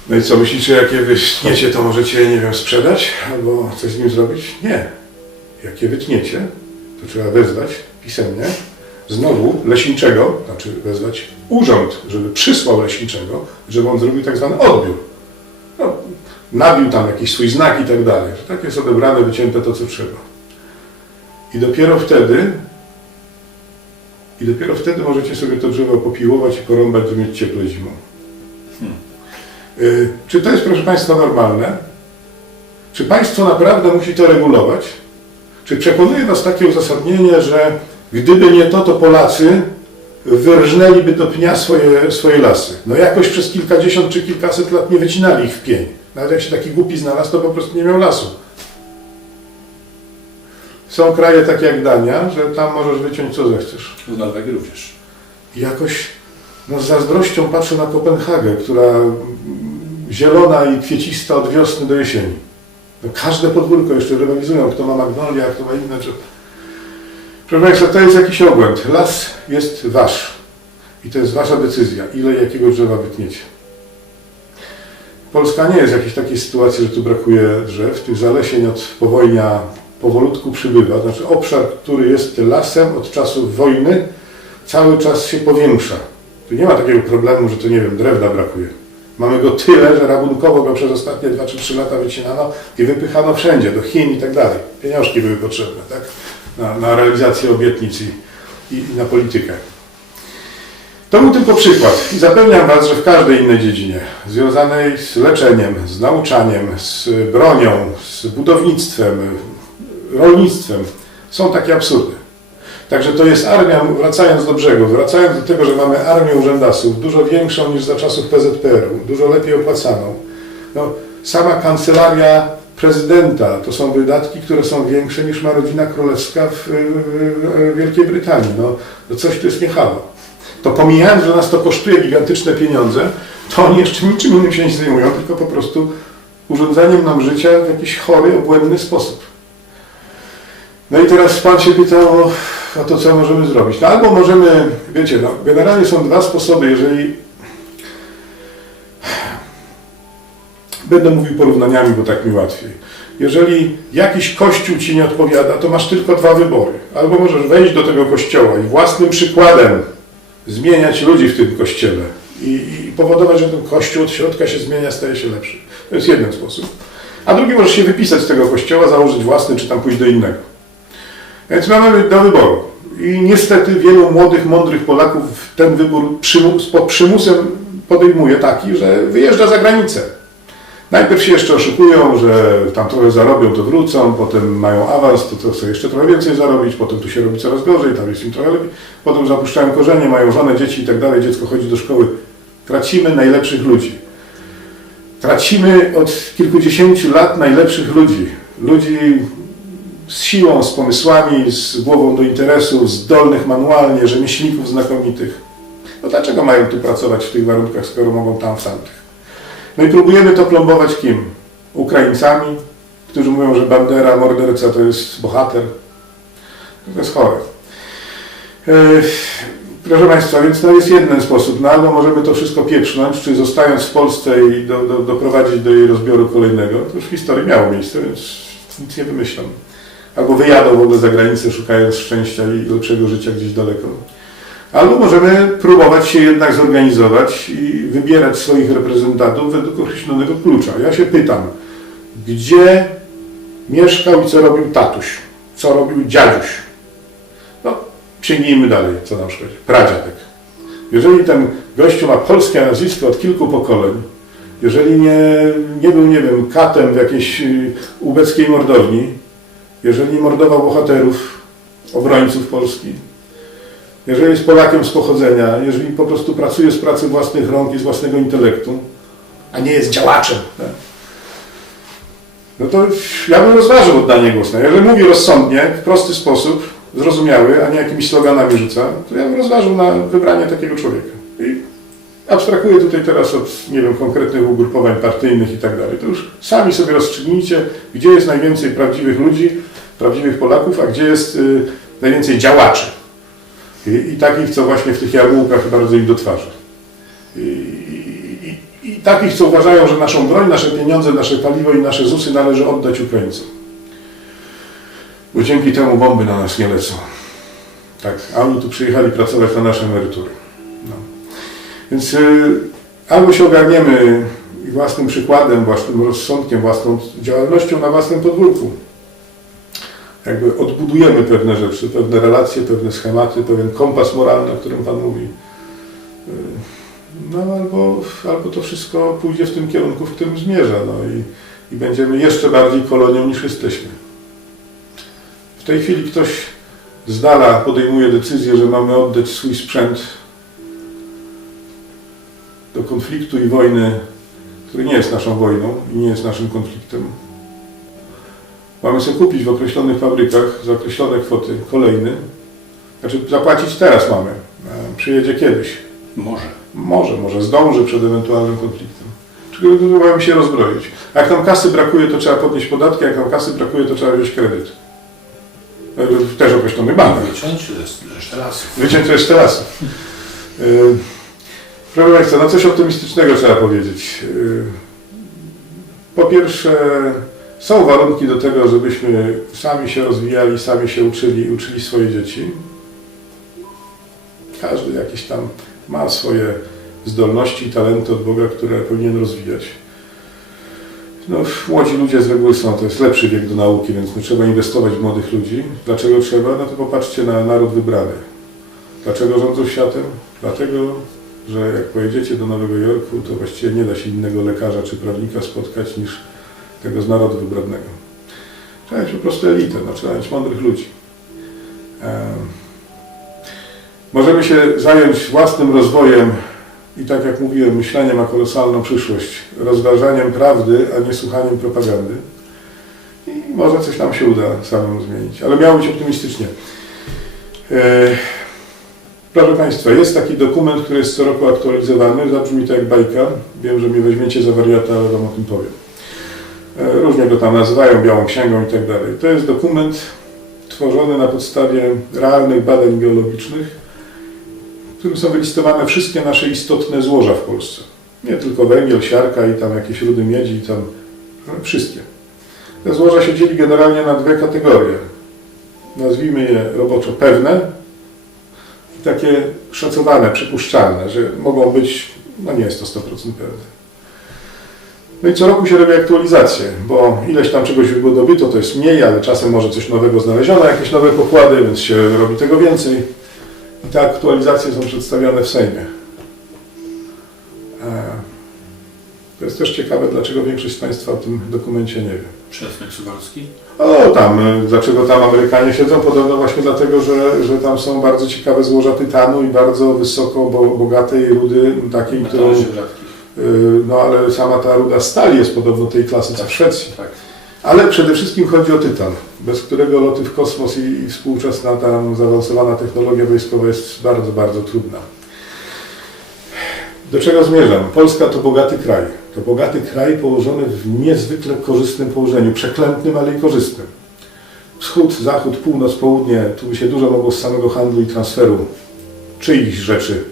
No i co, myślicie, jak je wytniecie, to możecie, nie wiem, sprzedać albo coś z nim zrobić? Nie. Jak je wytniecie, to trzeba wezwać pisemnie znowu leśniczego, znaczy wezwać urząd, żeby przysłał leśniczego, żeby on zrobił tak zwany odbiór. No, nabił tam jakiś swój znak i tak dalej. Że tak jest odebrane, wycięte to, co trzeba. I dopiero wtedy możecie sobie to drzewo popiłować i porąbać, żeby mieć ciepłe zimą. Czy to jest, proszę Państwa, normalne? Czy Państwo naprawdę musi to regulować? Czy przekonuje Was takie uzasadnienie, że gdyby nie to, to Polacy wyrżnęliby do pnia swoje lasy? No jakoś przez kilkadziesiąt czy kilkaset lat nie wycinali ich w pień. Nawet jak się taki głupi znalazł, to po prostu nie miał lasu. Są kraje takie jak Dania, że tam możesz wyciąć co zechcesz. W Norwegii również. I jakoś z zazdrością patrzę na Kopenhagę, która zielona i kwiecista od wiosny do jesieni. No każde podwórko jeszcze rywalizują, kto ma magnolia, kto ma inne drzewa. Proszę Państwa, to jest jakiś obłęd. Las jest Wasz. I to jest Wasza decyzja, ile i jakiego drzewa wytniecie. Polska nie jest w jakiejś takiej sytuacji, że tu brakuje drzew. Tych zalesień od powojnia powolutku przybywa. Znaczy obszar, który jest lasem od czasów wojny, cały czas się powiększa. Tu nie ma takiego problemu, że tu, nie wiem, drewna brakuje. Mamy go tyle, że rabunkowo go przez ostatnie 2 czy 3 lata wycinano i wypychano wszędzie, do Chin i tak dalej. Pieniążki były potrzebne, tak? Na realizację obietnic i na politykę. To był tylko przykład i zapewniam Was, że w każdej innej dziedzinie związanej z leczeniem, z nauczaniem, z bronią, z budownictwem, rolnictwem są takie absurdy. Także to jest armia, wracając do brzegu, wracając do tego, że mamy armię urzędasów, dużo większą niż za czasów PZPR-u, dużo lepiej opłacaną. No, sama kancelaria prezydenta to są wydatki, które są większe niż ma rodzina królewska w Wielkiej Brytanii. No coś tu jest nie halo. To pomijając, że nas to kosztuje gigantyczne pieniądze, to oni jeszcze niczym innym się nie zajmują, tylko po prostu urządzaniem nam życia w jakiś chory, obłędny sposób. No i teraz Pan się pytał o to, co możemy zrobić. No albo możemy, wiecie, no, generalnie są 2 sposoby, jeżeli... Będę mówił porównaniami, bo tak mi łatwiej. Jeżeli jakiś kościół Ci nie odpowiada, to masz tylko 2 wybory. Albo możesz wejść do tego kościoła i własnym przykładem zmieniać ludzi w tym kościele i powodować, że ten kościół od środka się zmienia, staje się lepszy. To jest jeden sposób. A drugi, możesz się wypisać z tego kościoła, założyć własny, czy tam pójść do innego. Więc mamy do wyboru. I niestety wielu młodych, mądrych Polaków ten wybór pod przymusem podejmuje taki, że wyjeżdża za granicę. Najpierw się jeszcze oszukują, że tam trochę zarobią, to wrócą, potem mają awans, to chcą jeszcze trochę więcej zarobić, potem tu się robi coraz gorzej, tam jest im trochę lepiej, potem zapuszczają korzenie, mają żonę, dzieci i tak dalej, dziecko chodzi do szkoły. Tracimy najlepszych ludzi. Tracimy od kilkudziesięciu lat najlepszych ludzi. Ludzi z siłą, z pomysłami, z głową do interesu, zdolnych manualnie, rzemieślników znakomitych. No dlaczego mają tu pracować w tych warunkach, skoro mogą tam w tamtych? No i próbujemy to plombować kim? Ukraińcami, którzy mówią, że Bandera, morderca to jest bohater. To jest chore. Proszę Państwa, więc to jest jeden sposób. No albo możemy to wszystko pieprznąć, czy zostając w Polsce i doprowadzić do jej rozbioru kolejnego. To już w historii miało miejsce, więc nic nie wymyślam. Albo wyjadą w ogóle za granicę, szukając szczęścia i lepszego życia gdzieś daleko. Albo możemy próbować się jednak zorganizować i wybierać swoich reprezentantów według określonego klucza. Ja się pytam, gdzie mieszkał i co robił tatuś? Co robił dziaduś? No, sięgnijmy dalej, co na przykład pradziadek. Jeżeli ten gościu ma polskie nazwisko od kilku pokoleń, jeżeli nie był, nie wiem, katem w jakiejś ubeckiej mordowni, jeżeli nie mordował bohaterów, obrońców Polski, jeżeli jest Polakiem z pochodzenia, jeżeli po prostu pracuje z pracy własnych rąk i z własnego intelektu, a nie jest działaczem, tak? No to ja bym rozważył oddanie głosu. Jeżeli mówi rozsądnie, w prosty sposób, zrozumiały, a nie jakimiś sloganami rzuca, to ja bym rozważył na wybranie takiego człowieka. I Abstrahuję tutaj teraz od, nie wiem, konkretnych ugrupowań partyjnych i tak dalej. To już sami sobie rozstrzygnijcie, gdzie jest najwięcej prawdziwych ludzi, prawdziwych Polaków, a gdzie jest najwięcej działaczy. I takich, co właśnie w tych jawółkach bardzo im do twarzy. I takich, co uważają, że naszą broń, nasze pieniądze, nasze paliwo i nasze ZUS-y należy oddać Ukraińcom. Bo dzięki temu bomby na nas nie lecą. Tak, a oni tu przyjechali pracować na nasze emerytury. No. Więc albo się ogarniemy własnym przykładem, własnym rozsądkiem, własną działalnością na własnym podwórku. Jakby odbudujemy pewne rzeczy, pewne relacje, pewne schematy, pewien kompas moralny, o którym Pan mówi. No albo to wszystko pójdzie w tym kierunku, w którym zmierza. No i będziemy jeszcze bardziej kolonią niż jesteśmy. W tej chwili ktoś z dala podejmuje decyzję, że mamy oddać swój sprzęt do konfliktu i wojny, który nie jest naszą wojną i nie jest naszym konfliktem. Mamy sobie kupić w określonych fabrykach za określone kwoty kolejny. Znaczy zapłacić teraz mamy, przyjedzie kiedyś. Może zdąży przed ewentualnym konfliktem. Czyli mamy się rozbroić. A jak tam kasy brakuje, to trzeba podnieść podatki, jak tam kasy brakuje, to trzeba wziąć kredyt. Też określony bank. Wyciąć resztę lasów. Wyciąć resztę lasów. Proszę Państwa, no coś optymistycznego trzeba powiedzieć. Po pierwsze, są warunki do tego, żebyśmy sami się rozwijali, sami się uczyli swoje dzieci. Każdy jakiś tam ma swoje zdolności i talenty od Boga, które powinien rozwijać. No, młodzi ludzie z reguły są, to jest lepszy wiek do nauki, więc trzeba inwestować w młodych ludzi. Dlaczego trzeba? No to popatrzcie na naród wybrany. Dlaczego rządzą światem? Dlatego, że jak pojedziecie do Nowego Jorku, to właściwie nie da się innego lekarza czy prawnika spotkać niż tego z narodu wybranego. Trzeba mieć po prostu elitę, no, trzeba mieć mądrych ludzi. Możemy się zająć własnym rozwojem i tak jak mówiłem, myślenie ma kolosalną przyszłość, rozważaniem prawdy, a nie słuchaniem propagandy. I może coś nam się uda samemu zmienić, ale miało być optymistycznie. Proszę Państwa, jest taki dokument, który jest co roku aktualizowany, zabrzmi to jak bajka, wiem, że mnie weźmiecie za wariata, ale Wam o tym powiem. Różnie go tam nazywają, białą księgą i tak dalej. To jest dokument tworzony na podstawie realnych badań geologicznych, w którym są wylistowane wszystkie nasze istotne złoża w Polsce. Nie tylko węgiel, siarka i tam jakieś rudy miedzi i tam wszystkie. Te złoża się dzieli generalnie na dwie kategorie. Nazwijmy je roboczo pewne i takie szacowane, przypuszczalne, że mogą być, no nie jest to 100% pewne. No i co roku się robi aktualizacje, bo ileś tam czegoś wydobyto, to jest mniej, ale czasem może coś nowego znaleziono, jakieś nowe pokłady, więc się robi tego więcej. I te aktualizacje są przedstawiane w Sejmie. To jest też ciekawe, dlaczego większość z Państwa o tym dokumencie nie wie. Przesmyk Suwalski? O, tam, dlaczego tam Amerykanie siedzą? Podobno właśnie dlatego, że tam są bardzo ciekawe złoża tytanu i bardzo wysoko bogatej rudy, takiej, którą... No ale sama ta ruda stali jest podobno tej klasy co w Szwecji. Tak. Ale przede wszystkim chodzi o tytan, bez którego loty w kosmos i współczesna tam zaawansowana technologia wojskowa jest bardzo, bardzo trudna. Do czego zmierzam? Polska to bogaty kraj. To bogaty kraj położony w niezwykle korzystnym położeniu, przeklętnym, ale i korzystnym. Wschód, zachód, północ, południe, tu by się dużo mogło z samego handlu i transferu czyichś rzeczy,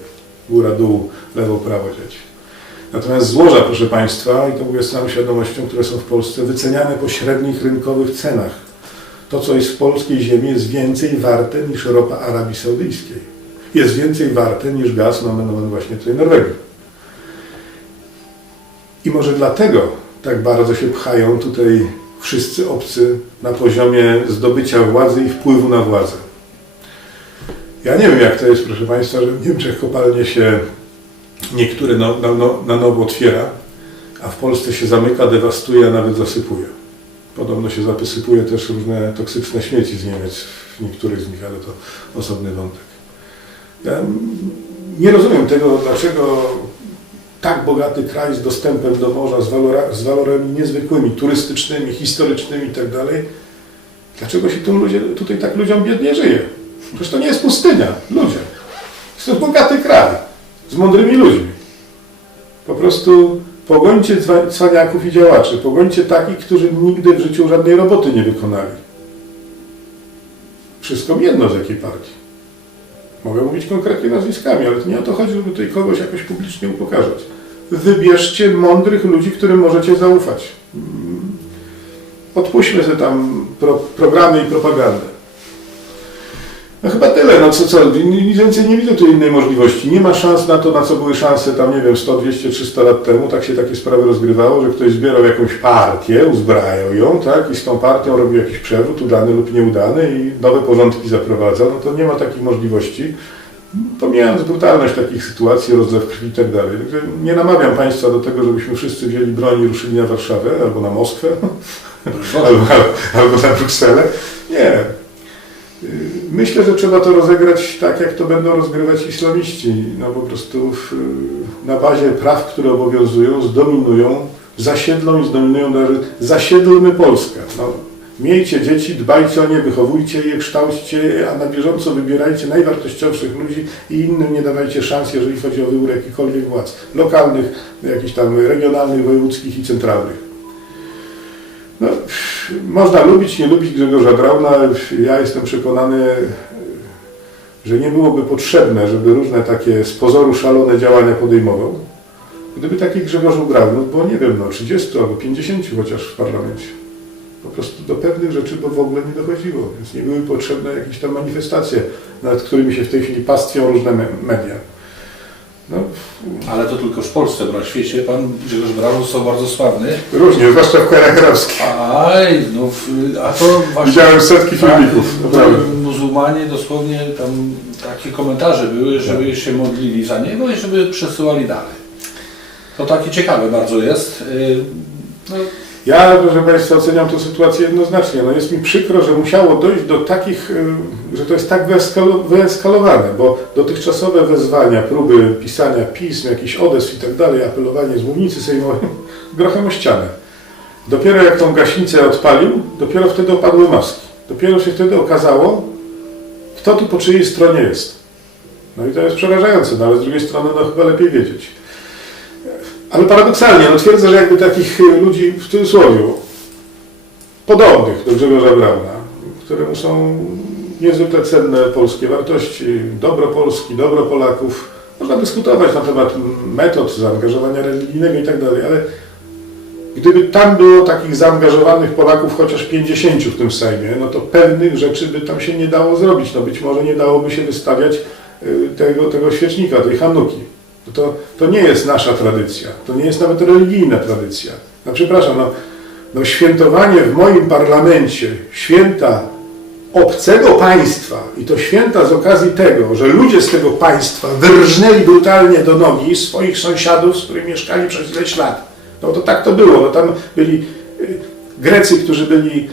góra, dół, lewo, prawo dziać. Natomiast złoża, proszę Państwa, i to mówię z całą świadomością, które są w Polsce, wyceniane po średnich rynkowych cenach. To, co jest w polskiej ziemi, jest więcej warte niż ropa Arabii Saudyjskiej. Jest więcej warte niż gaz, nomen właśnie tutaj Norwegii. I może dlatego tak bardzo się pchają tutaj wszyscy obcy na poziomie zdobycia władzy i wpływu na władzę. Ja nie wiem, jak to jest, proszę Państwa, że w Niemczech kopalnie się niektóre na nowo otwiera, a w Polsce się zamyka, dewastuje, a nawet zasypuje. Podobno się zasypuje też różne toksyczne śmieci z Niemiec, w niektórych z nich, ale to osobny wątek. Ja nie rozumiem tego, dlaczego tak bogaty kraj z dostępem do morza, z walorami niezwykłymi, turystycznymi, historycznymi itd. Dlaczego się tutaj tak ludziom biednie żyje? Przecież to nie jest pustynia, ludzie. To jest bogaty kraj, z mądrymi ludźmi. Po prostu pogońcie cwaniaków i działaczy, pogońcie takich, którzy nigdy w życiu żadnej roboty nie wykonali. Wszystko mi jedno z jakiej partii. Mogę mówić konkretnie nazwiskami, ale to nie o to chodzi, żeby tutaj kogoś jakoś publicznie upokarzać. Wybierzcie mądrych ludzi, którym możecie zaufać. Odpuśćmy sobie tam programy i propagandę. No chyba tyle, no co, nic więcej nie widzę tu innej możliwości. Nie ma szans na to, na co były szanse tam, nie wiem, 100, 200, 300 lat temu. Tak się takie sprawy rozgrywało, że ktoś zbierał jakąś partię, uzbrajał ją, tak, i z tą partią robił jakiś przewrót, udany lub nieudany i nowe porządki zaprowadzał. No to nie ma takich możliwości. Pomijając brutalność takich sytuacji, rozlew krwi i tak dalej. Także nie namawiam Państwa do tego, żebyśmy wszyscy wzięli broń i ruszyli na Warszawę albo na Moskwę, albo na Brukselę. Nie. Myślę, że trzeba to rozegrać tak, jak to będą rozgrywać islamiści. No po prostu na bazie praw, które obowiązują, zdominują, zasiedlą i zdominują, zasiedlmy Polskę. No, miejcie dzieci, dbajcie o nie, wychowujcie je, kształćcie je, a na bieżąco wybierajcie najwartościowszych ludzi i innym nie dawajcie szans, jeżeli chodzi o wybór jakichkolwiek władz lokalnych, jakichś tam regionalnych, wojewódzkich i centralnych. No, można lubić, nie lubić Grzegorza Brauna. Ja jestem przekonany, że nie byłoby potrzebne, żeby różne takie z pozoru szalone działania podejmował, gdyby taki Grzegorz Braun, bo nie wiem, 30 albo 50 chociaż w parlamencie. Po prostu do pewnych rzeczy bo w ogóle nie dochodziło, więc nie były potrzebne jakieś tam manifestacje, nad którymi się w tej chwili pastwią różne media. No. Ale to tylko w Polsce, bo na świecie pan Grzegorz Braun został bardzo sławny. Różnie, zwłaszcza w krajach arabskich. A to właśnie... Widziałem setki filmików. Muzułmanie dosłownie tam takie komentarze były, żeby się modlili za niego i żeby przesyłali dalej. To takie ciekawe bardzo jest. No. Ja, proszę Państwa, oceniam tę sytuację jednoznacznie. No jest mi przykro, że musiało dojść do takich, że to jest tak wyeskalowane, bo dotychczasowe wezwania, próby pisania pism, jakichś odezw i tak dalej, apelowanie z mównicy sejmowej, grochem o ścianę. Dopiero jak tą gaśnicę odpalił, dopiero wtedy opadły maski. Dopiero się wtedy okazało, kto tu po czyjej stronie jest. No i to jest przerażające, no ale z drugiej strony no chyba lepiej wiedzieć. Ale paradoksalnie, twierdzę, że jakby takich ludzi, w cudzysłowie, podobnych do Grzegorza Brauna, któremu są niezwykle cenne polskie wartości, dobro Polski, dobro Polaków, można dyskutować na temat metod zaangażowania religijnego i tak dalej, ale gdyby tam było takich zaangażowanych Polaków chociaż 50 w tym Sejmie, no to pewnych rzeczy by tam się nie dało zrobić. No być może nie dałoby się wystawiać tego świecznika, tej Hanuki. To nie jest nasza tradycja, to nie jest nawet religijna tradycja. No przepraszam, świętowanie w moim parlamencie święta obcego państwa i to święta z okazji tego, że ludzie z tego państwa wyrżnęli brutalnie do nogi swoich sąsiadów, z którymi mieszkali przez ileś lat. No to tak to było, no tam byli Grecy, którzy byli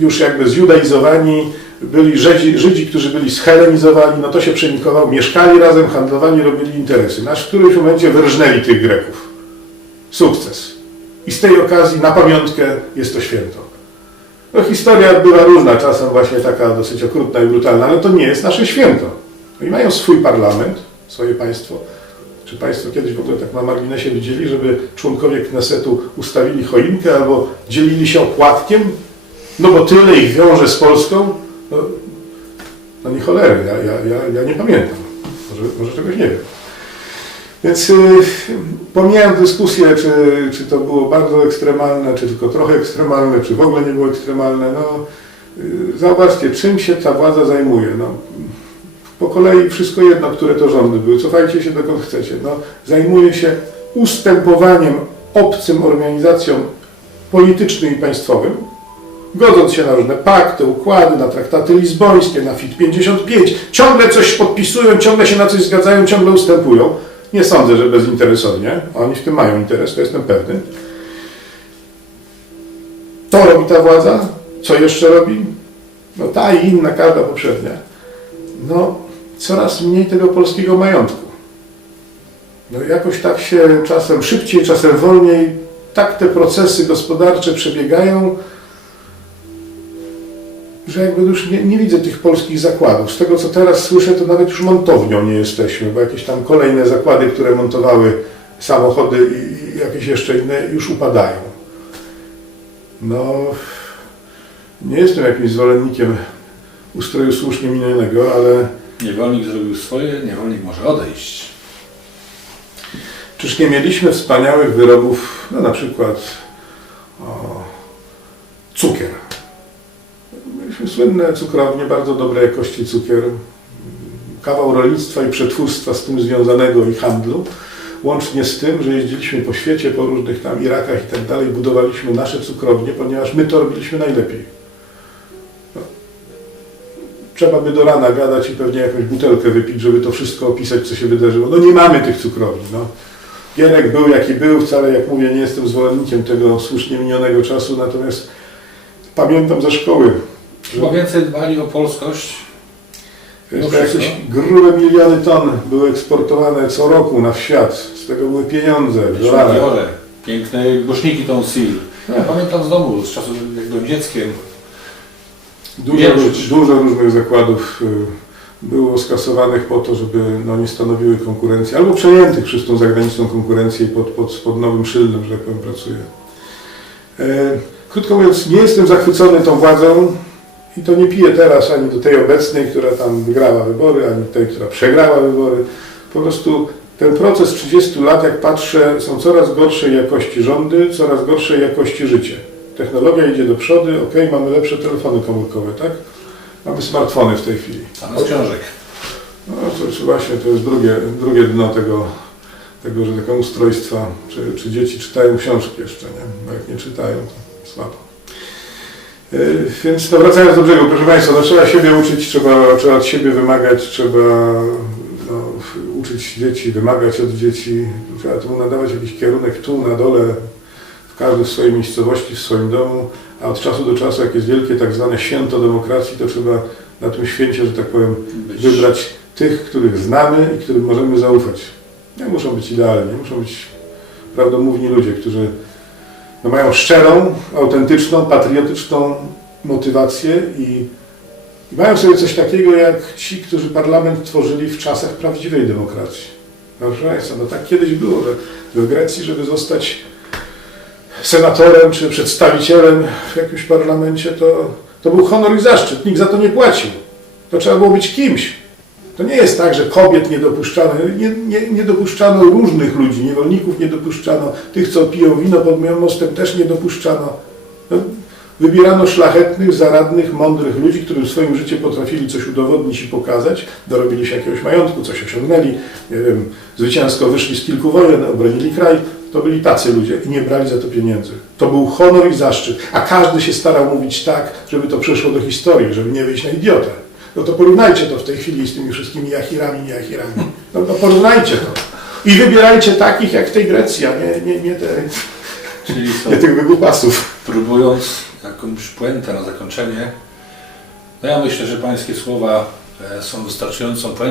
już jakby zjudaizowani, byli Żydzi, którzy byli schelenizowani, no to się przenikowało, mieszkali razem, handlowali, robili interesy. Aż w którymś momencie wyrżnęli tych Greków. Sukces. I z tej okazji na pamiątkę jest to święto. No historia bywa różna, czasem właśnie taka dosyć okrutna i brutalna, ale to nie jest nasze święto. Oni mają swój parlament, swoje państwo. Czy Państwo kiedyś w ogóle tak na marginesie widzieli, żeby członkowie Knesetu ustawili choinkę albo dzielili się opłatkiem? No bo tyle ich wiąże z Polską. No nie cholery, ja nie pamiętam. Może czegoś nie wiem. Więc pomijając dyskusję, czy to było bardzo ekstremalne, czy tylko trochę ekstremalne, czy w ogóle nie było ekstremalne, zauważcie, czym się ta władza zajmuje. Po kolei wszystko jedno, które to rządy były, cofajcie się dokąd chcecie. Zajmuje się ustępowaniem obcym organizacjom politycznym i państwowym, godząc się na różne pakty, układy, na traktaty lizbońskie, na FIT 55, ciągle coś podpisują, ciągle się na coś zgadzają, ciągle ustępują. Nie sądzę, że bezinteresownie. Oni w tym mają interes, to jestem pewny. To robi ta władza. Co jeszcze robi? Ta i inna, każda poprzednia. Coraz mniej tego polskiego majątku. Jakoś tak się czasem szybciej, czasem wolniej, tak te procesy gospodarcze przebiegają, że jakby już nie widzę tych polskich zakładów. Z tego, co teraz słyszę, to nawet już montownią nie jesteśmy, bo jakieś tam kolejne zakłady, które montowały samochody i jakieś jeszcze inne już upadają. No, nie jestem jakimś zwolennikiem ustroju słusznie minionego, ale Niewolnik zrobił swoje, niewolnik może odejść. czyż nie mieliśmy wspaniałych wyrobów, no na przykład cukier. Mieliśmy słynne cukrownie, bardzo dobrej jakości cukier, kawał rolnictwa i przetwórstwa z tym związanego i handlu, łącznie z tym, że jeździliśmy po świecie, po różnych tam Irakach i tak dalej, budowaliśmy nasze cukrownie, ponieważ my to robiliśmy najlepiej. No. Trzeba by do rana gadać i pewnie jakąś butelkę wypić, żeby to wszystko opisać, co się wydarzyło. No nie mamy tych cukrowni. No. Gierek był jaki był, wcale jak mówię nie jestem zwolennikiem tego słusznie minionego czasu, natomiast pamiętam ze szkoły, Chyba więcej dbali o polskość. że jakieś grube miliony ton były eksportowane co roku na świat, z tego były pieniądze, dolary. Szmagiore, piękne głośniki tą Seal. Ja pamiętam z domu, z czasu jak byłem dzieckiem. Dużo różnych zakładów było skasowanych po to, żeby no, nie stanowiły konkurencji, albo przejętych przez tą zagraniczną konkurencję i pod nowym szyldem, że tak powiem, pracuje. Krótko mówiąc, nie jestem zachwycony tą władzą i to nie piję teraz ani do tej obecnej, która tam wygrała wybory, ani tej, która przegrała wybory. Po prostu ten proces 30 lat, jak patrzę, są coraz gorszej jakości rządy, coraz gorszej jakości życie. Technologia idzie do przodu, mamy lepsze telefony komórkowe, tak? Mamy smartfony w tej chwili. A z książek. No to właśnie to jest drugie dno tego, że takiego ustrojstwa, czy dzieci czytają książki jeszcze, nie? Bo jak nie czytają, to słabo. Więc no wracając do brzegu, proszę Państwa, no trzeba siebie uczyć, trzeba od siebie wymagać, trzeba no, uczyć dzieci, wymagać od dzieci, trzeba temu nadawać jakiś kierunek tu na dole, w każdej swojej miejscowości, w swoim domu, a od czasu do czasu, jak jest wielkie tak zwane święto demokracji, to trzeba na tym święcie, że tak powiem, wybrać tych, których znamy i którym możemy zaufać. Nie muszą być idealni, muszą być prawdomówni ludzie, którzy no, mają szczerą, autentyczną, patriotyczną motywację i mają sobie coś takiego jak ci, którzy parlament tworzyli w czasach prawdziwej demokracji. No, proszę Państwa, no tak kiedyś było, że w Grecji, żeby zostać senatorem czy przedstawicielem w jakimś parlamencie, to był honor i zaszczyt. Nikt za to nie płacił. To trzeba było być kimś. To nie jest tak, że kobiet nie dopuszczano, nie dopuszczano różnych ludzi, niewolników nie dopuszczano, tych, co piją wino pod moim mostem, też nie dopuszczano. No, wybierano szlachetnych, zaradnych, mądrych ludzi, którym w swoim życiu potrafili coś udowodnić i pokazać, dorobili się jakiegoś majątku, coś osiągnęli, nie wiem, zwycięsko wyszli z kilku wojen, obronili kraj. To byli tacy ludzie i nie brali za to pieniędzy. To był honor i zaszczyt, a każdy się starał mówić tak, żeby to przeszło do historii, żeby nie wyjść na idiotę. No to porównajcie to w tej chwili z tymi wszystkimi jachirami, nie-jachirami. No to porównajcie to. I wybierajcie takich jak w tej Grecji, a nie tych wygłupasów. Próbując jakąś puentę na zakończenie, no ja myślę, że pańskie słowa są wystarczającą puentą.